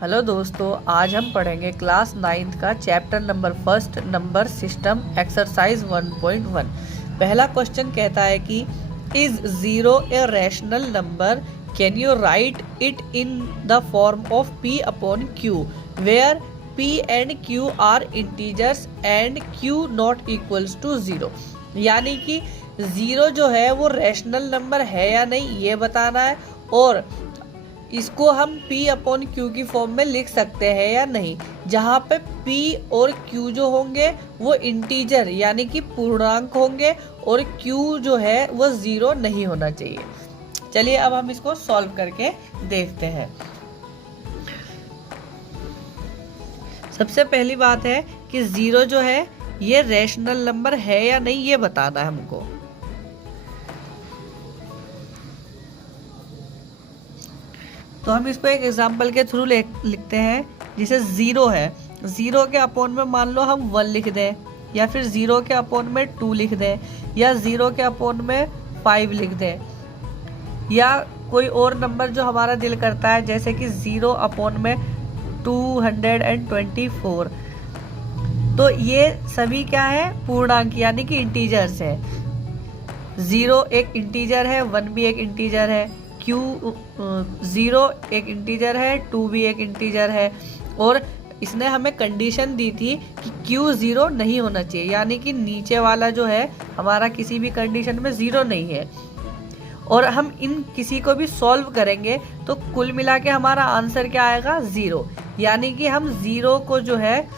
Hello दोस्तों, आज हम पढ़ेंगे क्लास 9th का chapter number first number system exercise 1.1। पहला क्वेश्चन कहता है कि is zero a rational number, can you write it in the form of p upon q where p and q are integers and q not equals to 0। यानी कि zero जो है वो rational number है या नहीं ये बताना है, और इसको हम p अपॉन q की फॉर्म में लिख सकते हैं या नहीं, जहाँ पे p और q जो होंगे वो इंटीजर यानी कि पूर्णांक होंगे और q जो है वो 0 नहीं होना चाहिए। चलिए अब हम इसको सॉल्व करके देखते हैं। सबसे पहली बात है कि 0 जो है ये रैशनल नंबर है या नहीं ये बताना है हमको। तो हम इसको एक एग्जाम्पल के थ्रू लिखते हैं। जैसे 0 है, 0 के अपॉन में मान लो हम 1 लिख दें, या फिर 0 के अपॉन में 2 लिख दें, या 0 के अपॉन में 5 लिख दें, या कोई और नंबर जो हमारा दिल करता है, जैसे कि 0 अपॉन में 224। तो ये सभी क्या है, पूर्णांक यानी कि इंटीजर्स है। 0 एक इंटीजर है, 1 भी एक इंटीजर है, Q0 एक इंटीजर है, 2 भी एक इंटीजर है, और इसने हमें कंडीशन दी थी कि Q0 नहीं होना चाहिए, यानी कि नीचे वाला जो है हमारा किसी भी कंडीशन में 0 नहीं है। और हम इन किसी को भी सॉल्व करेंगे तो कुल मिला के हमारा आंसर क्या आएगा, 0। यानी कि हम 0 को जो है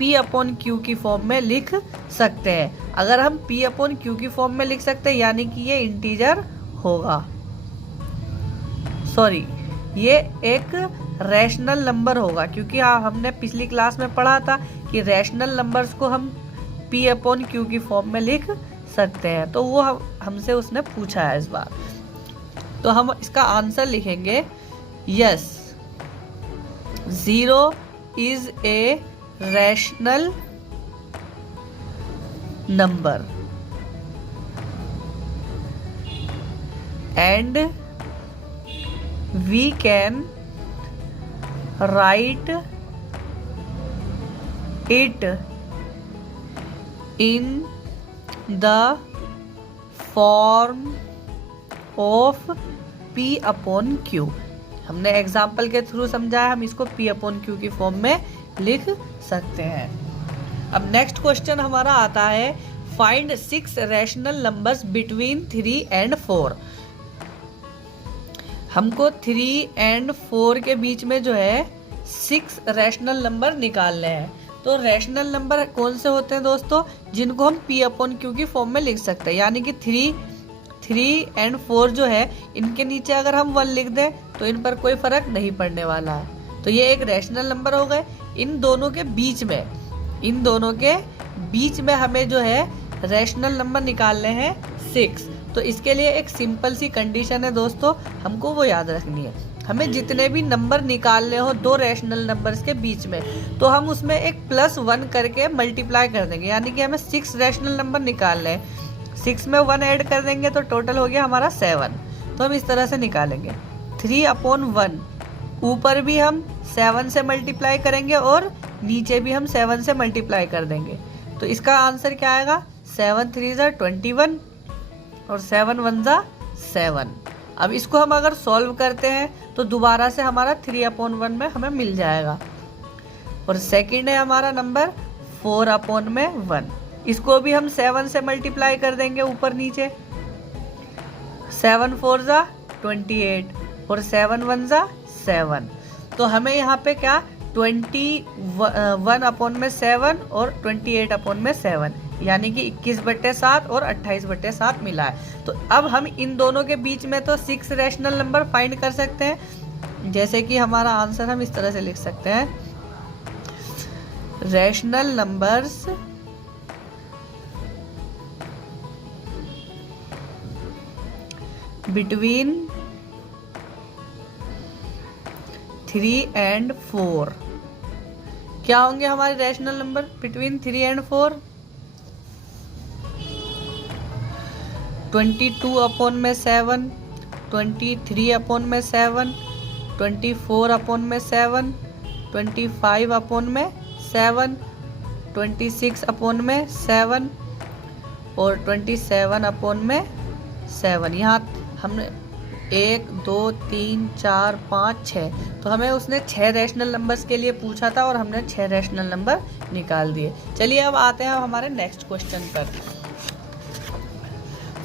p अपॉन q की फॉर्म में लिख सकते हैं। अगर हम p अपॉन q की फॉर्म में लिख सकते हैं यानी कि ये इंटीजर होगा, सॉरी ये एक रैशनल नंबर होगा, क्योंकि हमने पिछली क्लास में पढ़ा था कि रैशनल नंबर्स को हम p अपॉन q की फॉर्म में लिख सकते हैं। तो वो हमसे उसने पूछा है इस बार, तो हम इसका आंसर लिखेंगे yes, 0 is a rational number and we can write it in the form of p upon q। हमने एग्जाम्पल के थ्रू समझाया, हम इसको p अपॉन q की फॉर्म में लिख सकते हैं। अब नेक्स्ट क्वेश्चन हमारा आता है, find 6 rational numbers between 3 and 4। हमको 3 एंड 4 के बीच में जो है 6 रैशनल नंबर निकालने हैं। तो रैशनल नंबर कौन से होते हैं दोस्तों, जिनको हम p अपॉन q की फॉर्म में लिख सकते हैं। यानी कि 3 एंड 4 जो है इनके नीचे अगर हम 1 लिख दें तो इन पर कोई फर्क नहीं पड़ने वाला है। तो ये एक रैशनल नंबर हो गए। इन दोनों के बीच में हमें जो है रैशनल नंबर निकालने हैं 6। तो इसके लिए एक सिंपल सी कंडीशन है दोस्तों, हमको वो याद रखनी है। हमें जितने भी नंबर निकालने हो दो रैशनल नंबर्स के बीच में, तो हम उसमें एक +1 करके मल्टीप्लाई कर देंगे। यानी कि हमें 6 रैशनल नंबर निकालने हैं, 6 में 1 ऐड कर देंगे तो टोटल हो गया हमारा 7। तो हम इस तरह से निकालेंगे 3 अपॉन 1, ऊपर भी हम 7 से मल्टीप्लाई करेंगे और नीचे भी हम 7 से मल्टीप्लाई कर देंगे। तो इसका आंसर क्या आएगा, 7 3 = 21 और 7 1 = 7। अब इसको हम अगर सॉल्व करते हैं तो दोबारा से हमारा 3 अपॉन 1 में हमें मिल जाएगा। और सेकंड है हमारा नंबर 4 अपॉन में 1, इसको भी हम 7 से मल्टीप्लाई कर देंगे ऊपर नीचे। 7 4 = 28 और 7 1 = 7। तो हमें यहाँ पे क्या 21 अपॉन में 7 और 28 अपॉन में 7, यानी कि 21/7 और 28/7 मिला है। तो अब हम इन दोनों के बीच में तो 6 रैशनल नंबर फाइंड कर सकते हैं। जैसे कि हमारा आंसर हम इस तरह से लिख सकते हैं, रैशनल नंबर्स बिटवीन 3 एंड 4। क्या होंगे हमारे rational number between 3 and 4? 22 upon में 7, 23 अपॉन में 7, 24 अपॉन में 7, 25 अपॉन में 7, 26 अपॉन में 7 और 27 अपॉन में 7। यहाँ हमने 1 2 3 4 5 6, तो हमें उसने 6 रैशनल नंबर्स के लिए पूछा था और हमने 6 रैशनल नंबर निकाल दिए। चलिए अब आते हैं हमारे नेक्स्ट क्वेश्चन पर।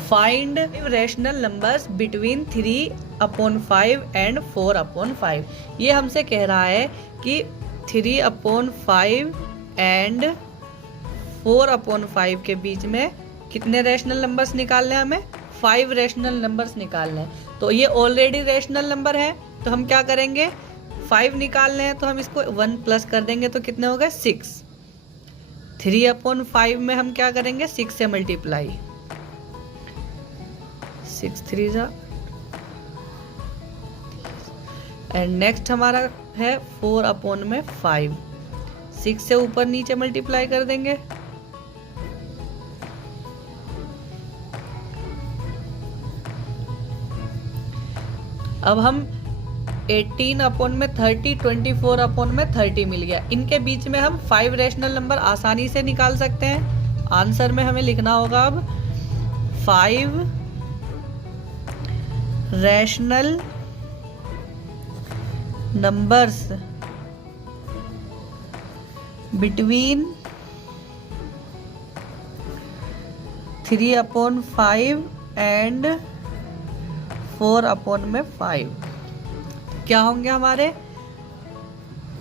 Find rational numbers between 3/5 and 4/5। ये हमसे कह रहा है कि 3/5 एंड 4/5 के बीच में कितने रैशनल नंबर्स निकालने हैं हमें? 5 रैशनल नंबर्स निकालने हैं। तो ये ऑलरेडी रैशनल नंबर है, तो हम क्या करेंगे, 5 निकालने हैं तो हम इसको 1 प्लस कर देंगे, तो कितने हो गए 6। 3/5 में हम क्या करेंगे, 6 से मल्टीप्लाई, 6 3 जा। एंड नेक्स्ट हमारा है 4/5, 6 से ऊपर नीचे मल्टीप्लाई कर देंगे, अब हम 18/30, 24/30 मिल गया। इनके बीच में हम 5 रैशनल नंबर आसानी से निकाल सकते हैं। आंसर में हमें लिखना होगा अब 5 रैशनल नंबर्स बिटवीन 3/5 एंड 4/5 क्या होंगे हमारे?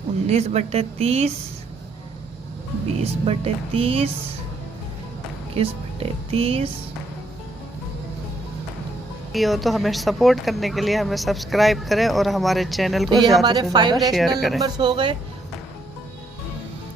19/30, 20/30, 21/30। हो तो हमें सपोर्ट करने के लिए हमें सब्सक्राइब करें और हमारे चैनल को ये ज़्यादा हमारे से 5 ज़्यादा शेयर रैशनल करें। नंबर्स हो गए।